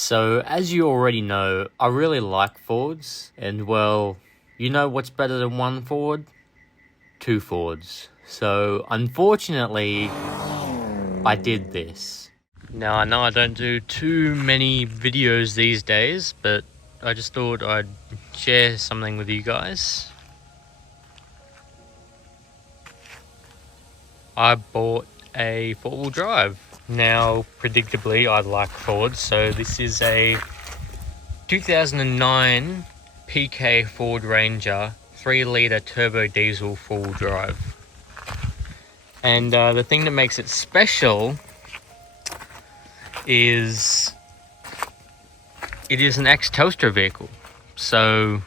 So, as you already know, I really like Fords, and well, you know what's better than one Ford? Two Fords. So, unfortunately, I did this. Now, I know I don't do too many videos these days, but I just thought I'd share something with you guys. I bought a four-wheel drive. Now, predictably, I like Fords, so this is a 2009 PK Ford Ranger 3-litre turbo diesel four-wheel drive. And the thing that makes it special is it is an ex-Telstra vehicle. So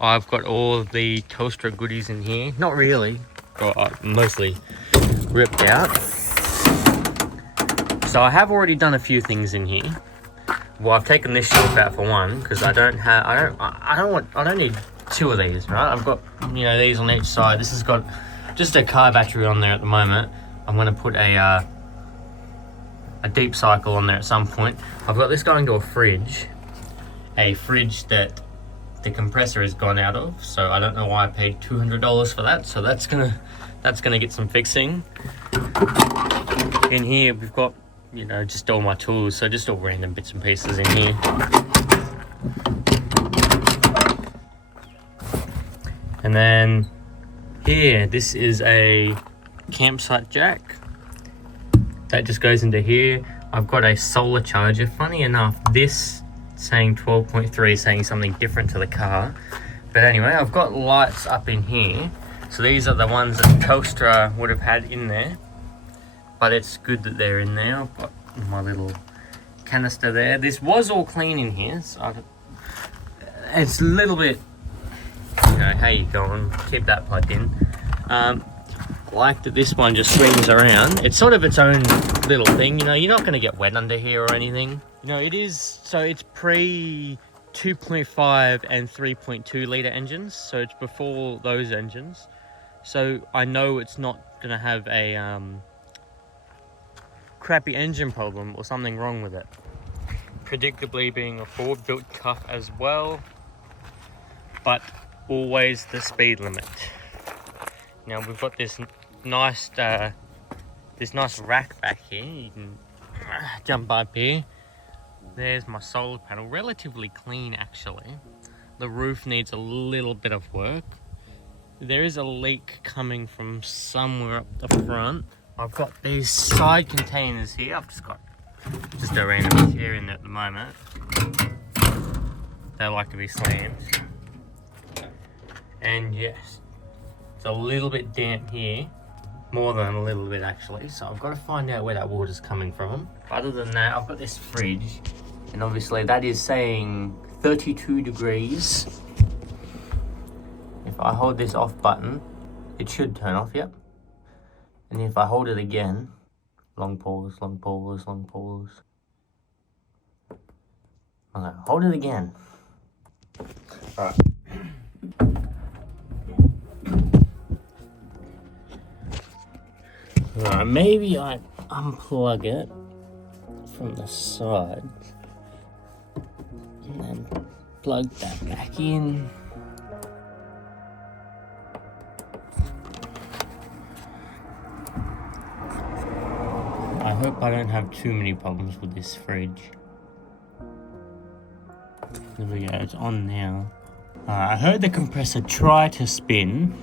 I've got all of the Telstra goodies in here. Not really, mostly ripped out. So I have already done a few things in here. Well, I've taken this shelf out for one because I don't need two of these, right? I've got, these on each side. This has got just a car battery on there at the moment. I'm going to put a deep cycle on there at some point. I've got this going to a fridge that the compressor has gone out of, so I don't know why I paid $200 for that. So that's gonna get some fixing. In here we've got just all my tools, so just all random bits and pieces in here. And then here, this is a campsite jack that just goes into here. I've got a solar charger. Funny enough, this saying 12.3 saying something different to the car, but anyway, I've got lights up in here. So these are the ones that Telstra would have had in there, but it's good that they're in there. I've got my little canister there. This was all clean in here, so it's a little bit, how you going? Keep that plugged in. Like that this one just swings around. It's sort of its own little thing, you're not going to get wet under here or anything. It is, so it's pre 2.5 and 3.2 litre engines, so it's before those engines. So I know it's not going to have a crappy engine problem or something wrong with it. Predictably, being a Ford, built tough as well, but always the speed limit. Now we've got this nice rack back here. You can jump up here. There's my solar panel, relatively clean actually. The roof needs a little bit of work. There is a leak coming from somewhere up the front. I've got these side containers here. I've just got a random chair in there at the moment. They like to be slammed. And yes, it's a little bit damp here. More than a little bit actually. So I've got to find out where that water's coming from. Other than that, I've got this fridge. And obviously that is saying 32 degrees. If I hold this off button, it should turn off, yep. And if I hold it again, long pause, long pause, long pause. Okay, hold it again. Alright. Alright, maybe I unplug it from the side and then plug that back in. I hope I don't have too many problems with this fridge. There we go, it's on now. I heard the compressor try to spin.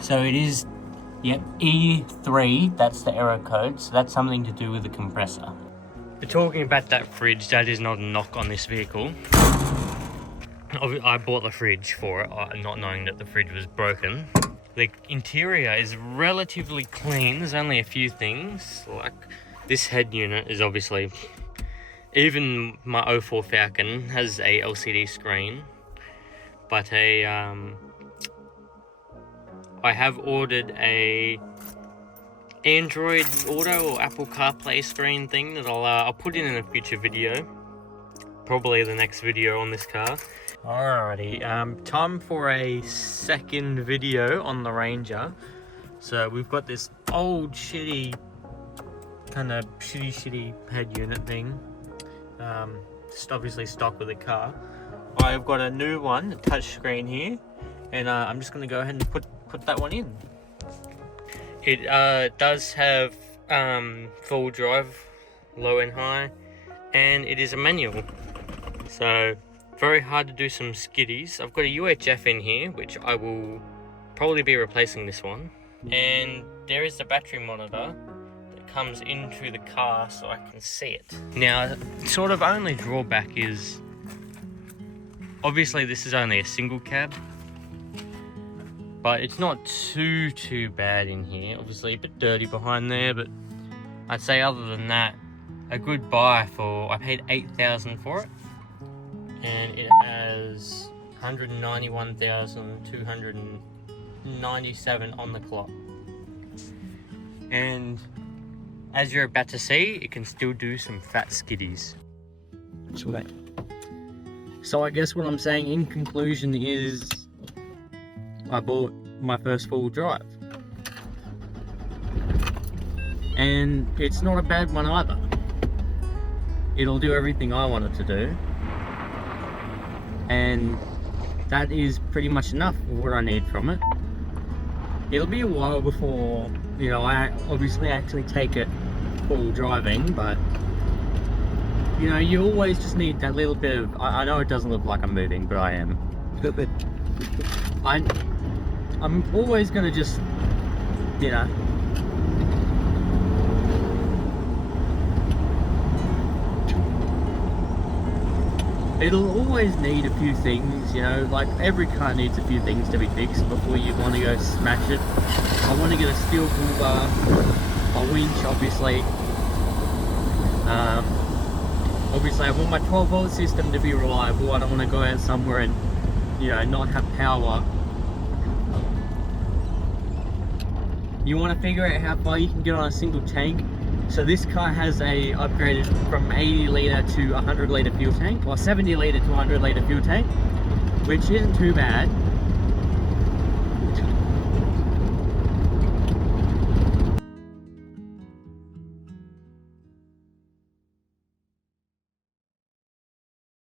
So it is, yep, E3, that's the error code. So that's something to do with the compressor. But talking about that fridge, that is not a knock on this vehicle. I bought the fridge for it, not knowing that the fridge was broken. The interior is relatively clean. There's only a few things, like this head unit is obviously, even my 04 Falcon has a LCD screen, but I have ordered a Android Auto or Apple CarPlay screen thing that I'll put in a future video, probably the next video on this car. Alrighty, time for a second video on the Ranger. So we've got this old shitty head unit thing. just obviously stock with the car. I've got a new one, a touchscreen here, and I'm just going to go ahead and put that one in. It does have full drive, low and high, and it is a manual, so very hard to do some skiddies. I've got a UHF in here, which I will probably be replacing this one, and there is the battery monitor that comes into the car so I can see it. Now, sort of only drawback is obviously this is only a single cab, but it's not too bad in here. Obviously a bit dirty behind there, but I'd say other than that, a good buy. For I paid $8,000 for it, and it has 191,297 on the clock. And as you're about to see, it can still do some fat skiddies. So I guess what I'm saying in conclusion is I bought my first full drive, and it's not a bad one either. It'll do everything I want it to do, and that is pretty much enough for what I need from it. It'll be a while before, you know, I obviously actually take it full driving, but you know, you always just need that little bit of, I know it doesn't look like I'm moving, but I am. I'm always gonna just, you know, it'll always need a few things, you know, like every car needs a few things to be fixed before you want to go smash it. I want to get a steel pull bar, a winch obviously. Obviously I want my 12-volt system to be reliable. I don't want to go out somewhere and, you know, not have power. You want to figure out how far you can get on a single tank. So this car has a upgraded from 80 litre to 100 litre fuel tank, or 70 litre to 100 litre fuel tank, which isn't too bad.